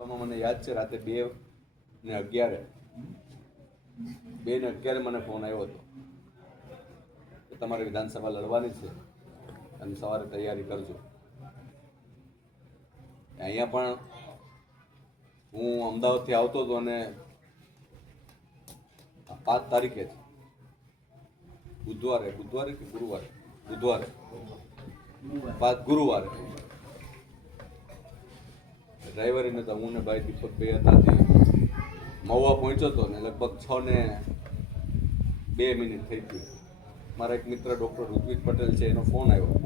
મને યાદ છે રાતે 2:11 મને ફોન આવ્યો હતો કે તમારે વિધાનસભા લડવાની છે અને સવારે તૈયારી કરજો. અહીંયા પણ હું અમદાવાદથી આવતો હતો અને 5 તારીખે ગુરુવારે ડ્રાઈવર નતા, હું ને ભાઈ દીપકભાઈ હતા. મહુવા પહોંચ્યો હતો ને લગભગ 6:02 થઈ ગઈ. મારા એક મિત્ર ડૉક્ટર ઋત્વિક પટેલ છે, એનો ફોન આવ્યો.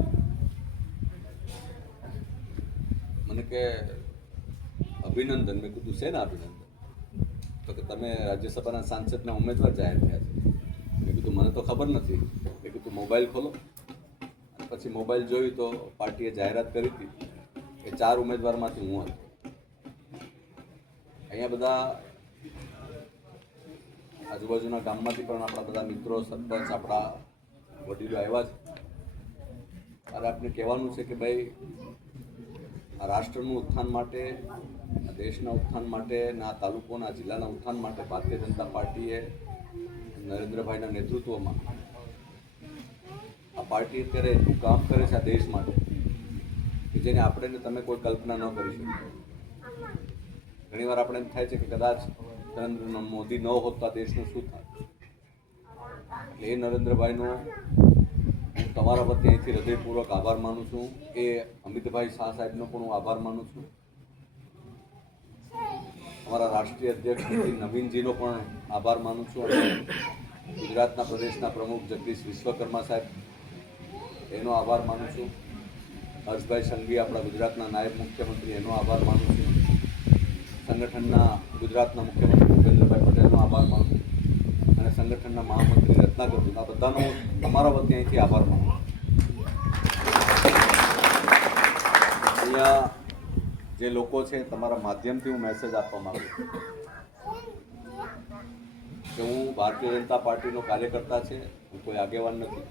મને કે અભિનંદન. મેં કીધું શેના અભિનંદન? તો કે તમે રાજ્યસભાના સાંસદના ઉમેદવાર જાહેર થયા છે. મેં કીધું મને તો ખબર નથી. મેં કીધું મોબાઈલ ખોલો. પછી મોબાઈલ જોયું તો પાર્ટીએ જાહેરાત કરી હતી કે 4 ઉમેદવારમાંથી હું હતો. અહીંયા બધા આજુબાજુના ગામમાંથી પણ આપણા બધા મિત્રો, સરપંચ, આપણા વડીલો આવ્યા છે. ત્યારે આપણે કહેવાનું છે કે ભાઈ આ રાષ્ટ્રનું ઉત્થાન માટે, આ દેશના ઉત્થાન માટે, આ તાલુકોના, જિલ્લાના ઉત્થાન માટે ભારતીય જનતા પાર્ટીએ નરેન્દ્રભાઈના નેતૃત્વમાં આ પાર્ટી અત્યારે એટલું કામ કરે છે આ દેશ માટે કે જેને આપણે ને તમે કોઈ કલ્પના ન કરી શકીએ. ઘણીવાર આપણે એમ થાય છે કે કદાચ નરેન્દ્ર મોદી ન હોત તો આ દેશનું શું થાય. એટલે એ નરેન્દ્રભાઈનો હું તમારા વતી અહીંથી હૃદયપૂર્વક આભાર માનું છું. એ અમિતભાઈ શાહ સાહેબનો પણ હું આભાર માનું છું. અમારા રાષ્ટ્રીય અધ્યક્ષ નવીનજીનો પણ આભાર માનું છું. અને ગુજરાતના પ્રદેશના પ્રમુખ જગદીશ વિશ્વકર્મા સાહેબ, એનો આભાર માનું છું. હર્ષભાઈ સંઘવી, આપણા ગુજરાતના નાયબ મુખ્યમંત્રી, એનો આભાર માનું છું. સંગઠનના ગુજરાતના મુખ્યમંત્રી ભૂપેન્દ્રભાઈ પટેલનો આભાર માનું છું. અને સંગઠનના મહામંત્રી રત્નાકર, આ બધાનો તમારા વતી અહીંથી આભાર માનું છું. અહીંયા જે લોકો છે, તમારા માધ્યમથી હું મેસેજ આપવા માંગુ છું કે હું ભારતીય જનતા પાર્ટીનો કાર્યકર્તા છે, હું કોઈ આગેવાન નથી.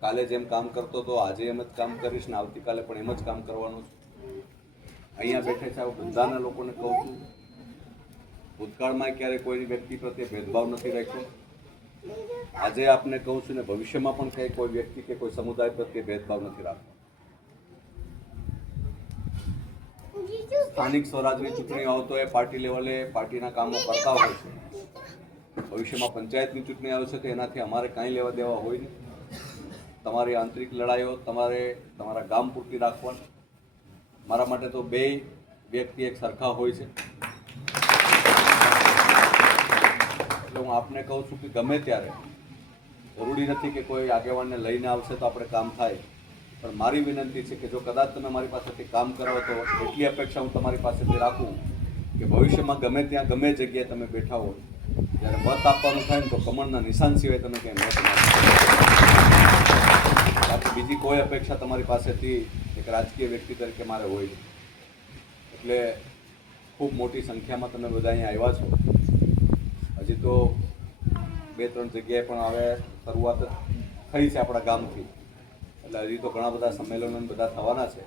કાલે જેમ કામ કરતો હતો આજે એમ જ કામ કરીશ ને આવતીકાલે પણ એમ જ કામ કરવાનું છે. અહીંયા બેઠે છે બધાના લોકોને કહું છું, ભૂતકાળમાં ક્યારે કોઈની વ્યક્તિ પ્રત્યે ભેદભાવ નથી રાખ્યો. આજે આપને કહું છું ને ભવિષ્યમાં પણ કંઈ કોઈ વ્યક્તિ કે કોઈ સમુદાય પ્રત્યે ભેદભાવ નથી રાખતો. સ્થાનિક સ્વરાજની ચૂંટણીઓ આવતો એ પાર્ટી લેવલે પાર્ટીના કામો કરતા હોય છે. ભવિષ્યમાં પંચાયતની ચૂંટણી આવે છે તો એનાથી અમારે કાંઈ લેવા દેવા હોય નહીં. તમારી આંતરિક લડાઈઓ તમારે તમારા ગામ પૂરતી રાખવાની. મારા માટે તો બે વ્યક્તિ એક સરખા હોય છે. એટલે હું આપને કહું છું કે ગમે ત્યારે, જરૂરી નથી કે કોઈ આગેવાનને લઈને આવશે તો આપણે કામ થાય, પણ મારી વિનંતી છે કે જો કદાચ તમે મારી પાસેથી કામ કરો તો એટલી અપેક્ષા હું તમારી પાસેથી રાખું કે ભવિષ્યમાં ગમે ત્યાં ગમે જગ્યાએ તમે બેઠા હો, જ્યારે મત આપવાનું થાય ને તો કમળના નિશાન સિવાય તમે ક્યાંય મત ના. બાકી બીજી કોઈ અપેક્ષા તમારી પાસેથી એક રાજકીય વ્યક્તિ તરીકે મારે હોય નહીં. એટલે ખૂબ મોટી સંખ્યામાં તમે બધા અહીંયા આવ્યા છો. હજી તો 2-3 જગ્યાએ પણ હવે શરૂઆત થઈ છે આપણા ગામથી. એટલે હજી તો ઘણા બધા સંમેલનો બધા થવાના છે.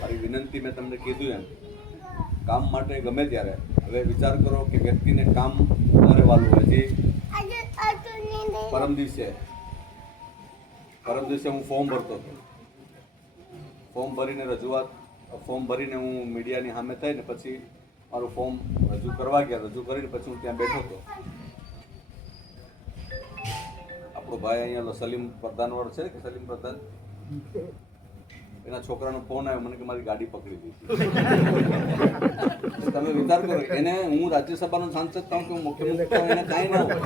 મારી વિનંતી મેં તમને કીધું એમ, કામ માટે ગમે ત્યારે હવે વિચાર કરો કે વ્યક્તિને કામ વધારે વાલું હોય. હજી પરમ દિવસે હું ફોર્મ ભરતો હતો. ફોર્મ ભરીને હું મીડિયાની સામે થઈને પછી મારું ફોર્મ રજૂ કરવા ગયા. રજૂ કરીને પછી હું ત્યાં બેઠો હતો. આપણો ભાઈ અહીંયા સલીમ પ્રધાનવાળો છે કે સલીમ પ્રધાન, એના છોકરાનો ફોન આવ્યો મને કે મારી ગાડી પકડી દીધી. તમે વિચાર કરો, એને હું રાજ્યસભાનો સાંસદ થાઉં કે હું મુખ્યમંત્રી થાઉં, એને કાંઈ ના હોય.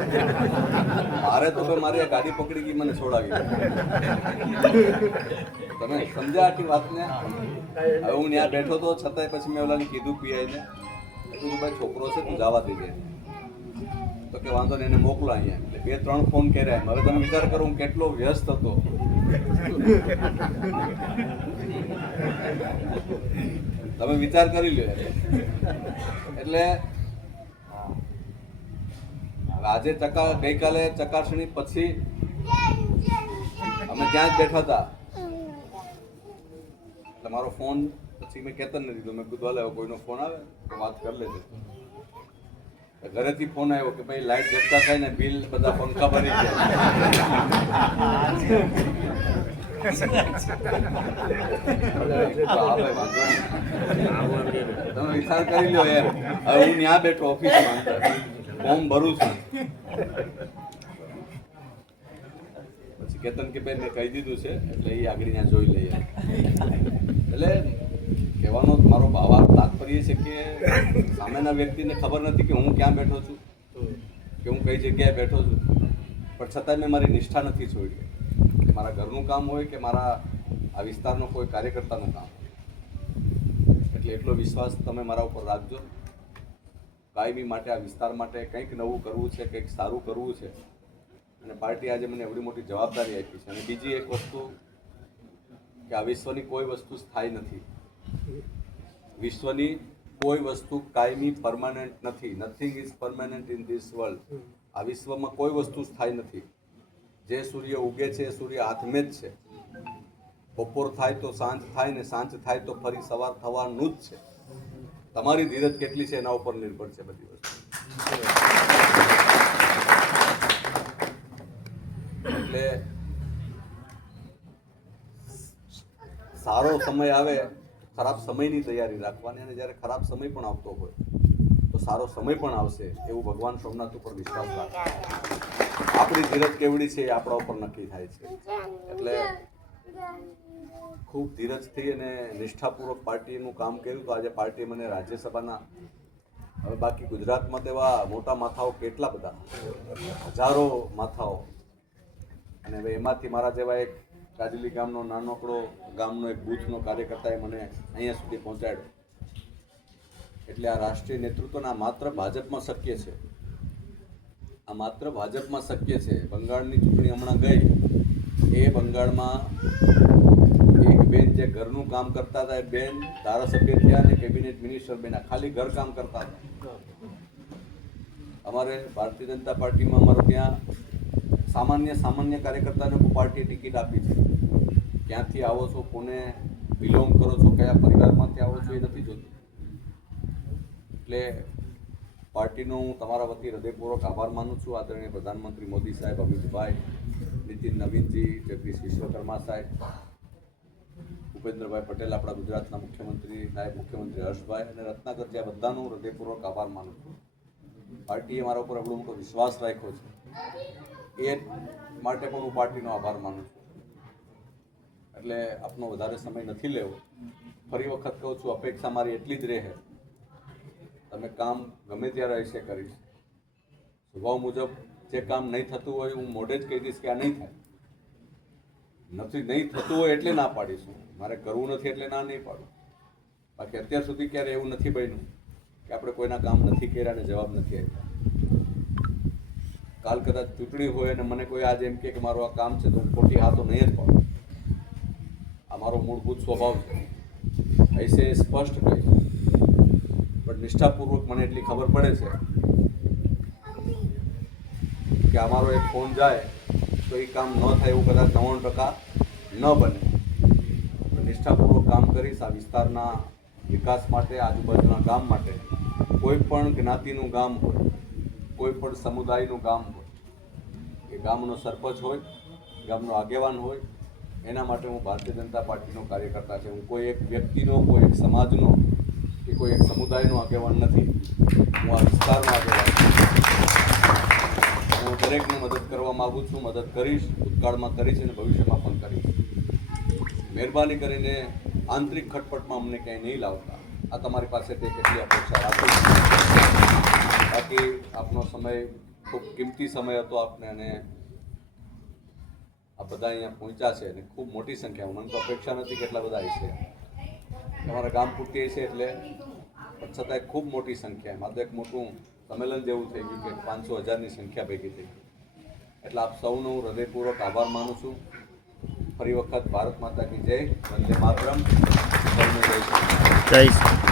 મારે તો ભાઈ મારી આ ગાડી પકડી ગઈ, મને છોડાવી. તમે સમજ્યા આખી વાતને? હવે હું ત્યાં બેઠો હતો છતાંય પછી મેં ઓલાને કીધું પીઆઈને, તું ભાઈ છોકરો છે તું જવા દેજે. તો કે વાંધો નહીં, એને મોકલો અહીંયા. એટલે 2-3 ફોન કર્યા. હવે તમે વિચાર કરો હું કેટલો વ્યસ્ત હતો. તમે વિચાર કરી લો. એટલે આજે ગઈકાલે ચકાસણી પછી અમે ત્યાં જ બેઠા હતા. તમારો ફોન પછી મેં કેતનને દીધું. મેં કીધું હાલે કોઈનો ફોન આવે તો વાત કરી લેજે. ઘરેથી ફોન આવ્યો કે ભાઈ લાઇટ ઝટકા થાય ને બિલ બધા પંખા ભરી ગયા. તમે વિચાર કરી લો એમ. હવે હું ત્યાં બેઠો ઓફિસમાં ફોર્મ ભરું છું. પછી કેતન કે ભાઈ મેં કહી દીધું છે એટલે એ આગળ ત્યાં જોઈ લઈએ. એટલે કહેવાનો મારો ભાવાર્થ તાત્પર્ય છે કે સામેના વ્યક્તિને ખબર નથી કે હું ક્યાં બેઠો છું, કે હું કઈ જગ્યાએ બેઠો છું, પણ છતાં મેં મારી નિષ્ઠા નથી છોડી. કે મારા ઘરનું કામ હોય કે મારા આ વિસ્તારનો કોઈ કાર્યકર્તાનું કામ. એટલે એટલો વિશ્વાસ તમે મારા ઉપર રાખજો. કાયમી માટે આ વિસ્તાર માટે કંઈક નવું કરવું છે, કંઈક સારું કરવું છે, અને પાર્ટી આજે મને એવડી મોટી જવાબદારી આપી છે. અને બીજી એક વસ્તુ કે આ વિશ્વની કોઈ વસ્તુ સ્થાયી નથી. વિશ્વની કોઈ વસ્તુ કાયમી પરમાનન્ટ નથી. Nothing is permanent in this world. આ વિશ્વમાં કોઈ વસ્તુ સ્થાયી નથી. જે સૂર્ય ઉગે છે એ સૂર્ય હાથમે જ છે. બપોર થાય તો સાંજ થાય ને સાંજ થાય તો ફરી સવાર થવાનું જ છે. તમારી ધીરજ કેટલી છે એના ઉપર નિર્ભર છે બધી વસ્તુ. એટલે સારો સમય આવે, ખરાબ સમયની તૈયારી રાખવાની, અને જ્યારે ખરાબ સમય પણ આવતો હોય તો સારો સમય પણ આવશે એવું ભગવાન સોમનાથ ઉપર વિશ્વાસ રાખો. આપણી ધીરજ કેવડી છે એ આપણા ઉપર નક્કી થાય છે. એટલે ખૂબ ધીરજથી અને નિષ્ઠાપૂર્વક પાર્ટીનું કામ કર્યું. તો આજે પાર્ટી મને રાજ્યસભાના, હવે બાકી ગુજરાતમાં તેવા મોટા માથાઓ કેટલા બધા, હજારો માથાઓ, અને હવે એમાંથી મારા જેવા એક કાજલી ગામનો નાનકડો ગામનો એક બૂથનો કાર્યકર્તાએ મને અહીંયા સુધી પહોંચાડ્યો. એટલે આ રાષ્ટ્રીય નેતૃત્વના માત્ર ભાજપમાં શક્ય છે. આ માત્ર ભાજપમાં શક્ય છે. બંગાળની ચૂંટણી હમણાં ગઈ, એ બંગાળમાં એક બેન જે ઘરનું કામ કરતા હતા એ બેન ધારાસભ્ય થયા અને કેબિનેટ મિનિસ્ટર બન્યા, ખાલી ઘર કામ કરતા હતા. અમારે ભારતીય જનતા પાર્ટીમાં અમારે ત્યાં સામાન્ય કાર્યકર્તાને પાર્ટીએ ટિકિટ આપી છે. ક્યાંથી આવો છો, કોને બિલોંગ કરો છો, કયા પરિવારમાંથી આવો છો એ નથી જોતું. એટલે પાર્ટીનો હું તમારા વતી હૃદયપૂર્વક આભાર માનું છું. આદરણીય પ્રધાનમંત્રી મોદી સાહેબ, અમિતભાઈ, નીતિન નવીનજી, જગદીશ વિશ્વકર્મા સાહેબ, ભૂપેન્દ્રભાઈ પટેલ, આપણા ગુજરાતના મુખ્યમંત્રી, નાયબ મુખ્યમંત્રી હર્ષભાઈ અને રત્નાકર, જે બધાનો હૃદયપૂર્વક આભાર માનું છું. પાર્ટીએ મારા ઉપર એટલો મોટો વિશ્વાસ રાખ્યો છે એ માટે પણ હું પાર્ટીનો આભાર માનું છું. એટલે આપનો વધારે સમય નથી લેવો. ફરી વખત કહું છું, અપેક્ષા મારી એટલી જ રહે, તમે કામ ગમે ત્યારે હશે કરીશ. સ્વભાવ મુજબ જે કામ નહીં થતું હોય હું મોઢે જ કહી દઈશ કે આ નહીં થાય. નહીં થતું હોય એટલે ના પાડીશું. મારે કરવું નથી એટલે ના નહીં પાડું. બાકી અત્યાર સુધી ક્યારે એવું નથી બન્યું કે આપણે કોઈના કામ નથી કર્યા અને જવાબ નથી આપ્યા. કાલ કદાચ ચૂંટણી હોય અને મને કોઈ આજે એમ કે મારું આ કામ છે તો હું ખોટી હા તો નહીં જ પાડું. આ મારો મૂળભૂત સ્વભાવ છે. ऐसे સ્પષ્ટ કહીશ, પણ નિષ્ઠાપૂર્વક મને એટલી ખબર પડે છે કે અમારો એક ફોન જાય તો એ કામ ન થાય એવું કદાચ 99% ન બને. નિષ્ઠાપૂર્વક કામ કરીશ આ વિસ્તારના વિકાસ માટે, આજુબાજુના ગામ માટે. કોઈ પણ જ્ઞાતિનું ગામ હોય, કોઈ પણ સમુદાયનું ગામ હોય, એ ગામનો સરપંચ હોય, ગામનો આગેવાન હોય, એના માટે હું ભારતીય જનતા પાર્ટીનો કાર્યકર્તા છે. હું કોઈ એક વ્યક્તિનો, કોઈ એક સમાજનો કે કોઈ એક સમુદાયનો આગેવાન નથી. હું આ વિસ્તારનો આગેવાન છું. હું દરેકને મદદ કરવા માગું છું, મદદ કરીશ, ભૂતકાળમાં કરીશ અને ભવિષ્યમાં પણ કરીશ. મહેરબાની કરીને આંતરિક ખટપટમાં અમને ક્યાંય નહીં લાવતા. આ તમારી પાસેથી કેટલી અપેક્ષા રાખું છું. બાકી આપનો સમય ખૂબ કિંમતી સમય હતો આપને, અને આ બધા અહીંયા પહોંચ્યા છે અને ખૂબ મોટી સંખ્યામાં. મને તો અપેક્ષા નથી કેટલા બધા હશે. તમારા ગામ પૂરતી હશે એટલે, પણ છતાંય ખૂબ મોટી સંખ્યા. માત્ર એક મોટું સંમેલન જેવું થઈ ગયું કે 500,000ની સંખ્યા ભેગી થઈ ગઈ. એટલે આપ સૌનો હું હૃદયપૂર્વક આભાર માનું છું. ફરી વખત ભારત માતા કી જય, વંદે માતરમ, સૌને જય શ્રી કૃષ્ણ.